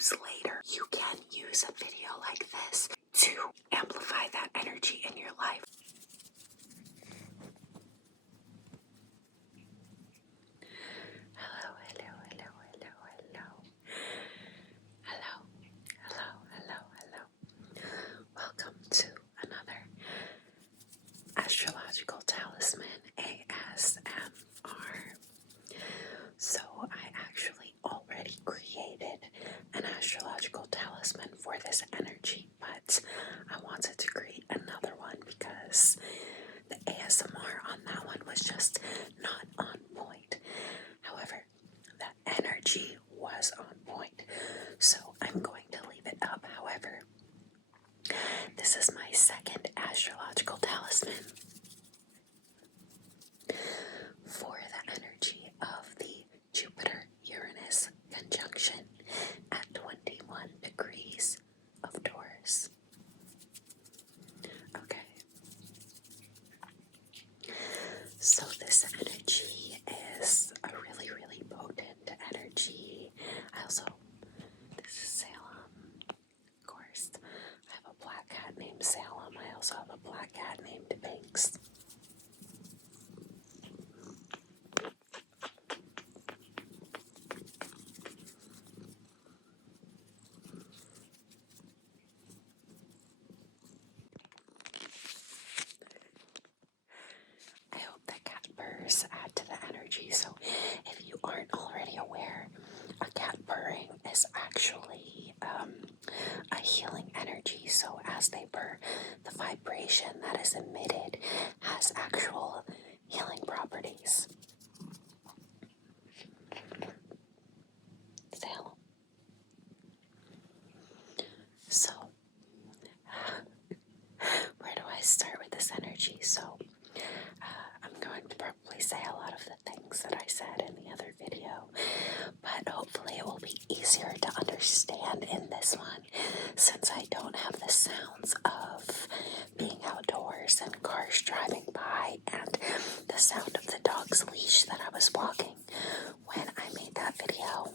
use later. You can use a video like this to amplify that energy in your life. Hello, hello, hello, hello, hello. Hello, hello, hello, hello. Welcome to another Astrological Talisman ASMR. So I actually already created an astrological talisman for this energy, but I wanted to create another one because the ASMR on that one was just not on point. However, the energy was on point, so I'm going to leave it up. However, this is my second astrological talisman for the energy of the Jupiter Uranus Conjunction at 21 degrees of Taurus. Okay. So this energy is a really, really potent energy. This is Salem. Of course, I have a black cat named Salem. I also have a black cat named Binks. I hope that cat purrs add to the energy. So if you aren't already aware, a cat purring is actually a healing energy. So as they purr, the vibration that is emitted has actual healing properties. Salem. So where do I start with this energy? So I'm going to probably say a lot of the things that I said in the other video, but hopefully it will be easier to understand in this one, since I don't have the sounds of being outdoors and cars driving by and the sound of the dog's leash that I was walking when I made that video.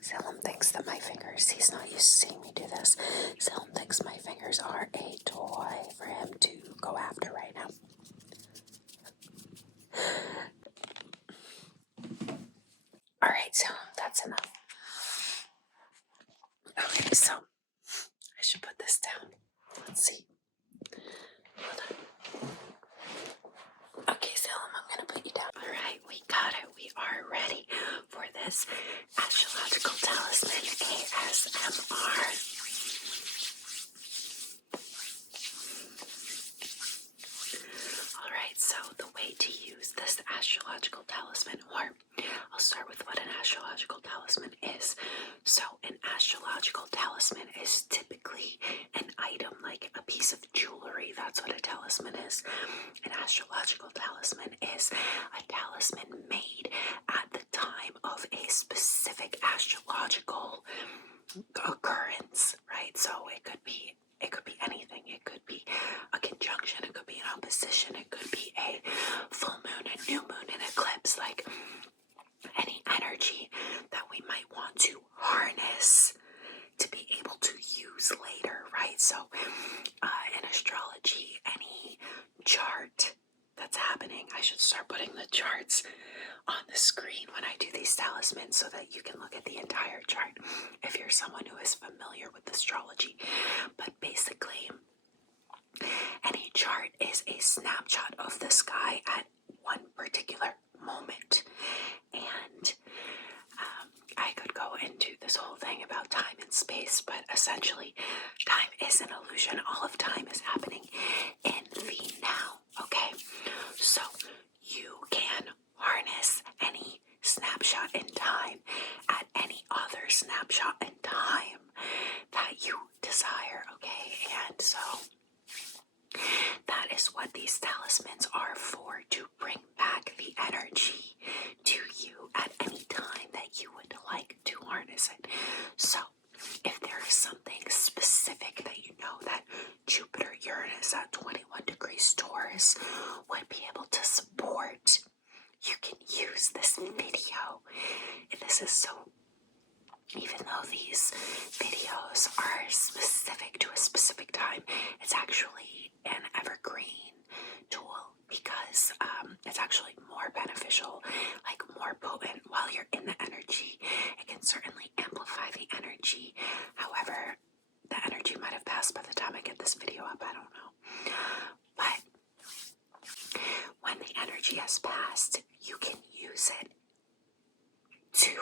Salem thinks that my fingers, he's not used to seeing me do this, Salem thinks my fingers are a toy for him to go after right now. Alright, so that's enough. Okay, so I should put this down. Let's see. Hold on. Okay, Salem, I'm gonna put you down. Alright, we got it. We are ready for this astrological talisman ASMR. Alright, so the way to use this astrological talisman, or I'll start with what an astrological talisman is. So an astrological talisman is typically an item like a piece of jewelry. That's what a talisman is. An astrological talisman is a talisman made at the time of a specific astrological occurrence, right? So it could be anything. It could be a conjunction, it could be an opposition, it could be a full moon, a new moon, an eclipse, like any energy that we might want to harness to be able to use later, right? So in astrology, any chart that's happening, I should start putting the charts on the screen when I do these talismans so that you can look at the entire chart if you're someone who is familiar with astrology. But basically, any chart is a snapshot of the sky at one particular moment. And I could go into this whole thing about time and space, but essentially, time is an illusion. All of time is happening in the now, okay? So you can harness any snapshot in time at any other snapshot in time that you desire, okay? And so that is what these talismans are for, to bring back the energy to you at any time that you would like to harness it. So if there is something specific that you know that Jupiter Uranus at 21 degrees Taurus would be able to support, you can use this video. This is so even though these videos are specific to a specific time, it's actually an evergreen tool because it's actually more beneficial, like more potent while you're in the energy. It can certainly amplify the energy. However, the energy might have passed by the time I get this video up, I don't know. But when the energy has passed, you can use it to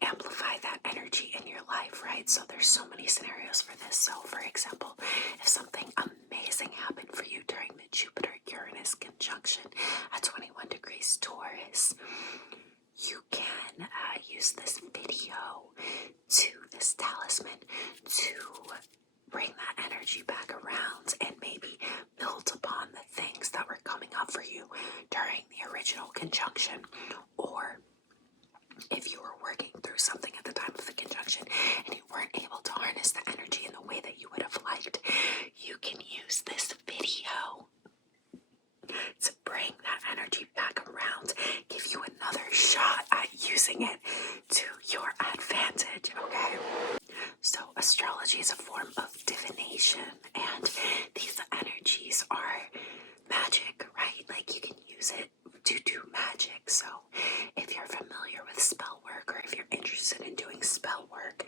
amplify that energy in your life, right? So there's so many scenarios for this. So for example, if something amazing happened for you during the Jupiter Uranus Conjunction at 21 degrees Taurus, you can use this video this talisman to bring that energy back around and maybe build upon the things that were coming up for you during the original conjunction. Or if you were working through something at the time of the conjunction and you weren't able to harness the energy in the way that you would have liked, you can use this video to bring that energy back around, give you another shot at using it to your advantage, okay? So astrology is a form of divination, and these energies are magic, right? Like you can use it to do magic. So if you're familiar with spell work, or if you're interested in doing spell work,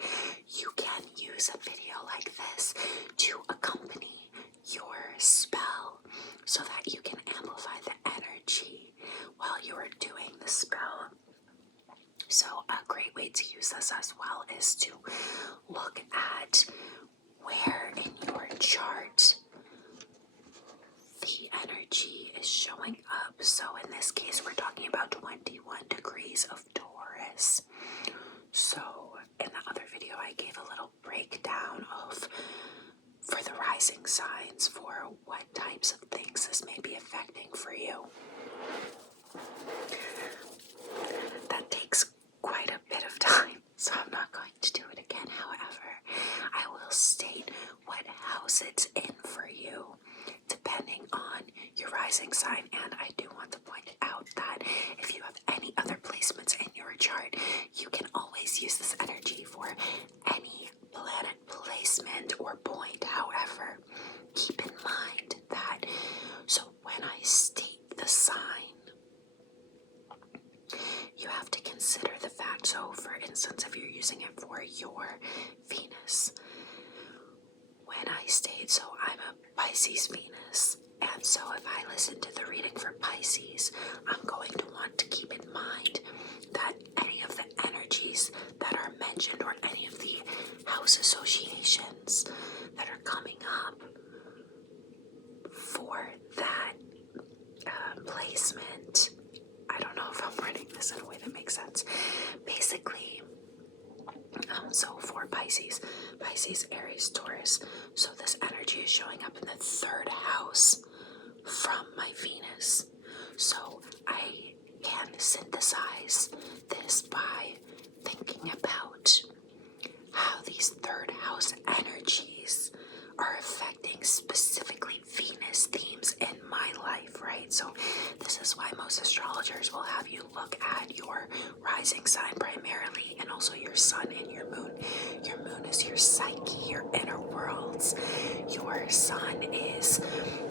you can use a video like this to accompany your spell so that you can amplify the energy while you are doing the spell. So a great way to use this as well is to look at where in your chart the energy is showing up. So in this case, we're talking about 21 degrees of Taurus. So in the other video, I gave a little breakdown of for the rising signs for what types of things this may be affecting for you. That takes quite a bit of time, so I'm not going to do it again. However, I will state what house it's in for you, depending on your rising sign. And I do want to point out that if you have any other placements in your chart, you can always use this energy for any planet placement or point. However, keep in mind that, so when I state the sign, you have to consider the fact, so for instance, if you're using it for your Venus, when I state, so I'm a Pisces Venus, and so if I listen to the reading for Pisces, I'm going to want to keep in mind that any of the energies that are mentioned or any of the house associations that are coming up for that placement, I don't know if I'm wording this in a way that makes sense. Basically, so for Pisces, Aries, Taurus, so this energy is showing up in the third house from my Venus. So I can synthesize this by thinking about how these third house energies are affecting specifically Venus themes in my life, right? So this is why most astrologers will have you look at your rising sign primarily, and also your sun and your moon. Your moon is your psyche, your inner worlds. Your sun is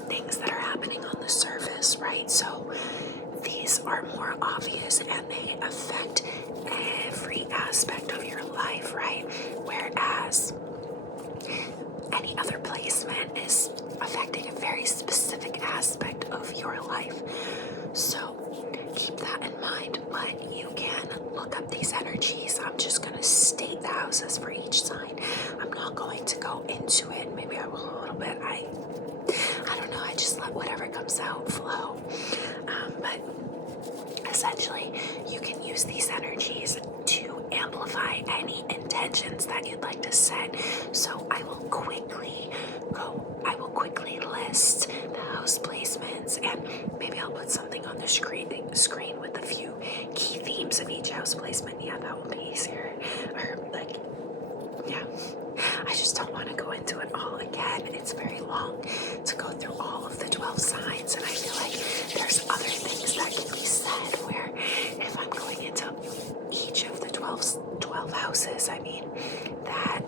things that are happening on the surface, right? So these are more obvious and they affect every aspect of your life, right? Whereas any other placement is affecting a very specific aspect of your life. So keep that in mind, but you can look up these energies. I'm just going to state the houses for each sign. I'm not going to go into it. Maybe I will a little bit. I don't know. I just let whatever comes out flow. But essentially, you can use these energies to amplify any intentions that you'd like to set. So I will quickly list the house placements, and maybe I'll put something on the screen with a few key themes of each house placement. Yeah, that would be easier. Or like, yeah, I just don't want to go into it all again. It's very long to go through all of the 12 signs, and I feel like there's other things that can be said where if I'm going into each of the 12 12 houses, I mean, that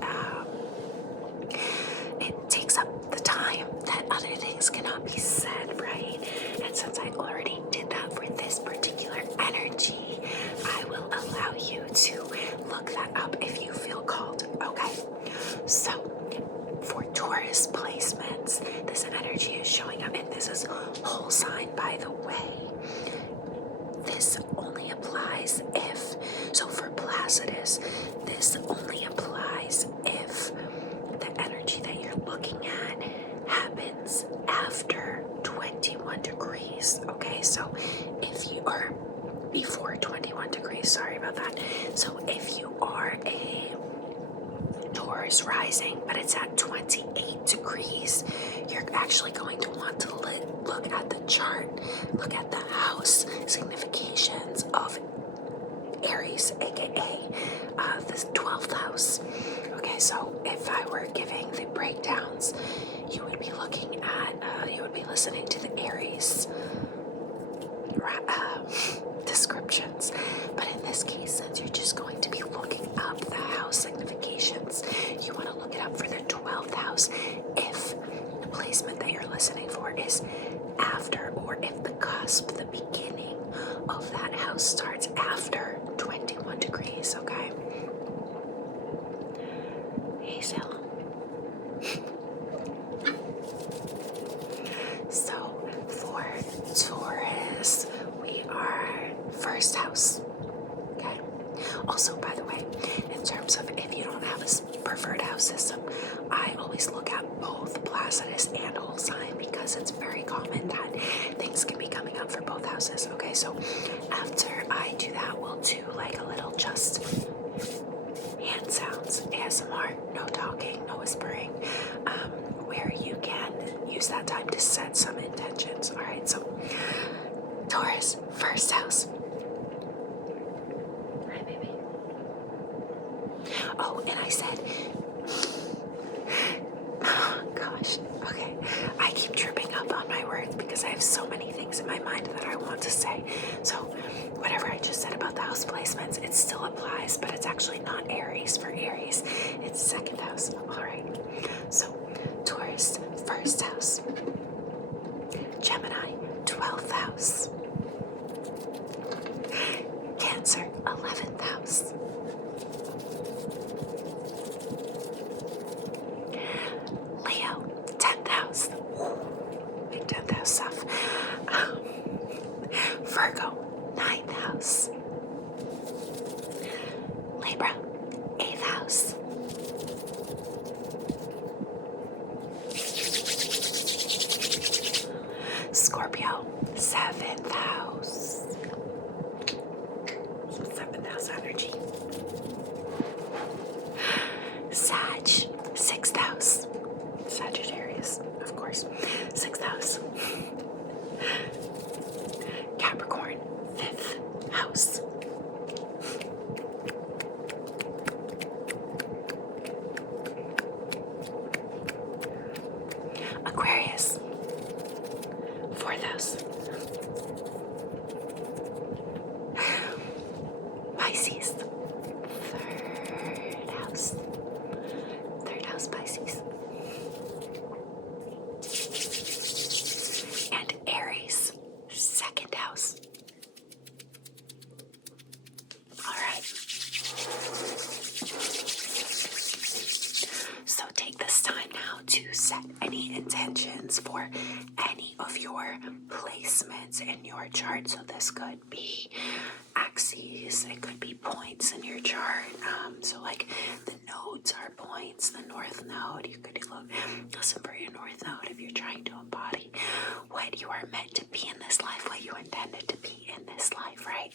it takes up the time that other things cannot be said, right? And since I already did that for this particular energy, I will allow you to look that up if you feel called. Okay, so for Taurus placements, this energy is showing up, and this is whole sign, by the way. This only applies if, so for Placidus, this only applies if the energy that you're looking at happens after 21 degrees. Okay, so if you are before 21 degrees, sorry about that. So if you are a Taurus rising, but it's at 28 degrees, you're actually going to want to look at the chart, look at the house significations of Aries, aka the 12th house. Okay, so if I were giving the breakdowns, you would be looking at, you would be listening to the Aries descriptions. But in this case, since you're just going to be looking up the house significations, you want to look it up for the 12th house if the placement that you're listening for is after, or if the cusp, the beginning of that house starts after 21 degrees, okay? Hey, Salem. So, for Taurus, we are first house, okay? Also, by the way, in terms of if you don't have a preferred house system, I always look at both Placidus and whole sign because it's very common that things can be coming up for both houses, okay? So, after I do that, we'll do like a little just hand sounds, ASMR, no talking, no whispering, where you can use that time to set some intentions. All right, so Taurus, first house. Hi, baby. Oh, and I said, oh, gosh, okay. I keep tripping up on my words because I have so many things in my mind that I want to say. So whatever I just said about the house placements, it still applies, but it's actually not Aries for Aries. It's second house. All right. So Taurus, first house. Gemini, 12th house. Cancer, 11th house. Leo, 10th house. Big 10th house stuff. Virgo, 9th house. Libra, 8th house. Scorpio, 7th house. Some 7th house energy. Sag, 6th house. Sagittarius, of course. 6th house. Capricorn, 5th house. Aquarius, 4th house. Pisces, 3rd house. 3rd house, Pisces. And Aries, 2nd house. All right. So take this time now to set any intentions for any of your placements in your chart. So this could be axes, it could be points in your chart. So like the nodes are points, the north node, you could listen for your north node if you're trying to embody what you are meant to be in this life, what you intended to be in this life, right?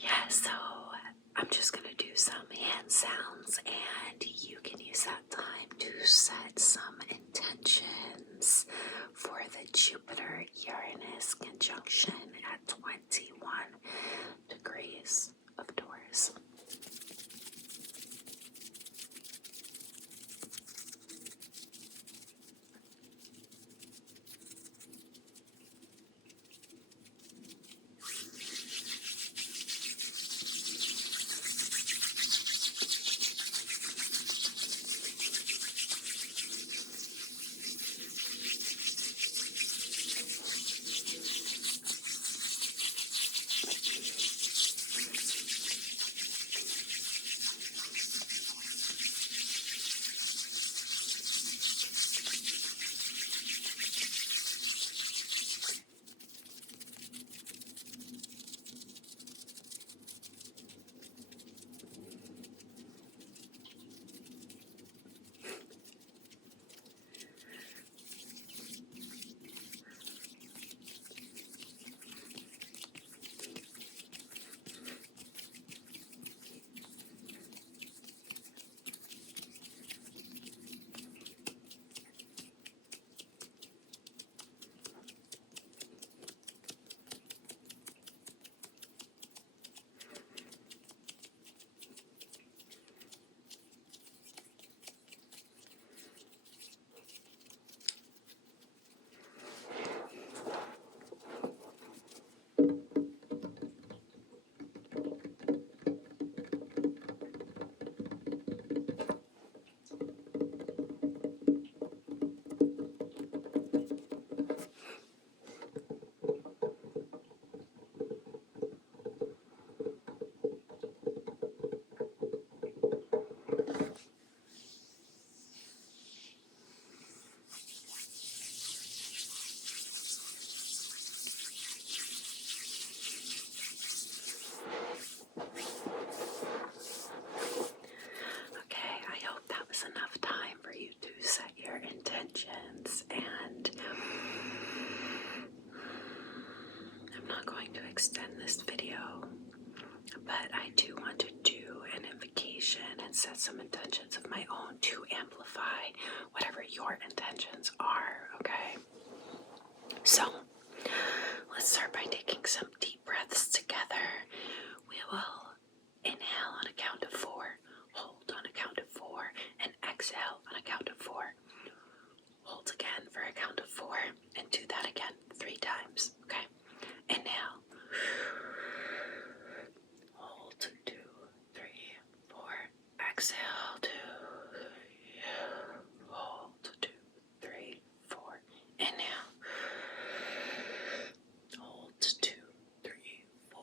Yeah, so I'm just gonna do some hand sounds, and you can use that time to set some intentions for the Jupiter Uranus Conjunction at 21 degrees of Taurus. not going to extend this video, but I do want to do an invocation and set some intentions of my own to amplify whatever your intentions are, okay? So, let's start by taking some deep breaths together. We will inhale on a count of 4, hold on a count of 4, and exhale on a count of 4. Hold again for a count of 4, and do that again 3 times, okay? Inhale. Hold 2, 3, 4. Exhale 2, 3. Hold 2, 3, 4. Inhale. Hold 2, 3, 4.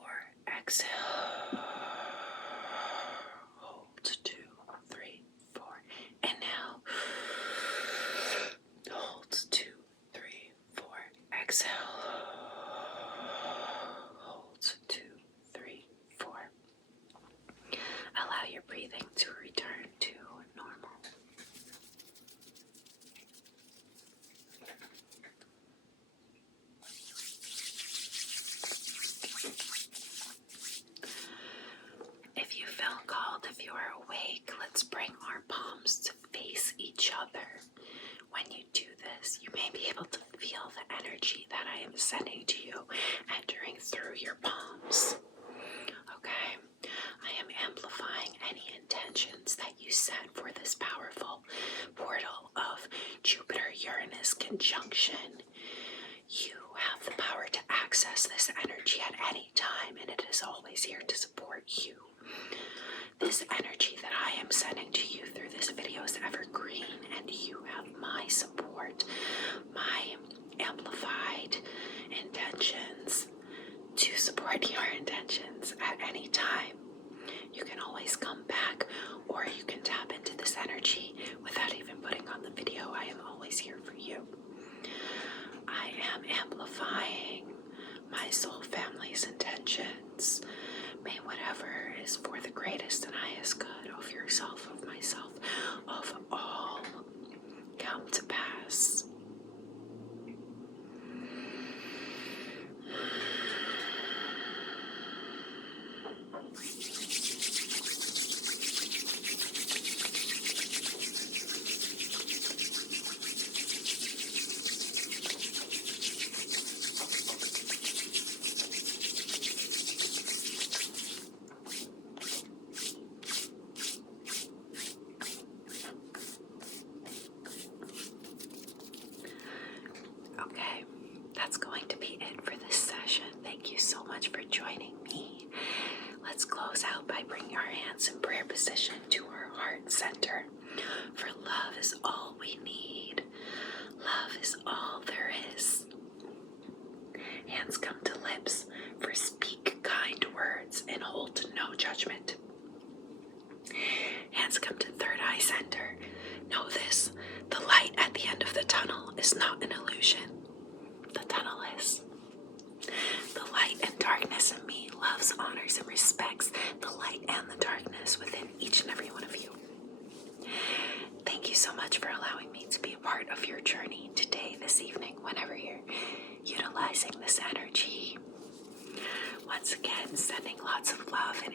Exhale. Hold 2, 3, 4. Inhale. Hold 2, 3, 4. Exhale. Hold 2, 3, 4. Allow your breathing to return to normal. If you feel called, if you are awake, let's bring our palms to face each other. When you do this, you may be able to feel the energy that I am sending to you entering through your palms. Okay? I am amplifying any intentions that you set for this powerful portal of Jupiter Uranus Conjunction. You have the power to access this energy at any time, and it is always here to support you. This energy that I am sending to you through this video is evergreen, and you have my support, my amplified intentions to support your intentions at any time. You can always come back, or you can tap into this energy without even putting on the video. I am always here for you. I am amplifying my soul family's intentions. May whatever is for the greatest and highest good of yourself, of myself, of all, come to pass. Okay, that's going to be it for this session. Thank you so much for joining me. Let's close out by bringing our hands in prayer position to our heart center. For love is all we need. Love is all there is. Hands come to lips for speak kind words and hold no judgment. Hands come to third eye center. Know this, the light at the end of the tunnel is not an illusion. The tunnel is. The light and darkness in me loves, honors, and respects the light and the darkness within each and every one of you. Thank you so much for allowing me to be a part of your journey today, this evening, whenever you're utilizing this energy. Once again, sending lots of love and